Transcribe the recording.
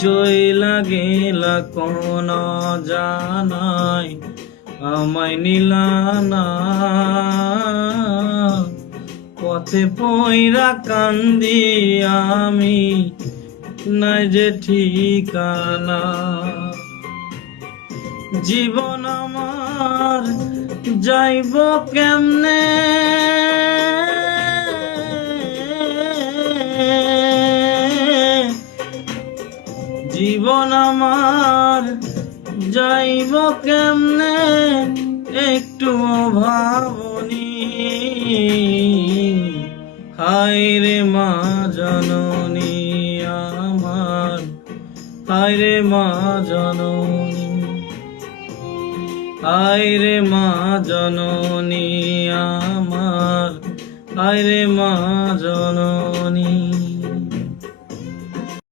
চইলা গেলা কোন জানাই আমায় নিলা না। পথে পইরা কান্দি আমি, নাই যে ঠিকানা। জীবন আমার যাইব কেমনে, জীবন আমার যাইব কেমনে, একটু ভাবনি। হায় রে মা জননী আমার, হায় রে মা জননী, হায় রে মা জননী আমার, হায় রে মা জননী।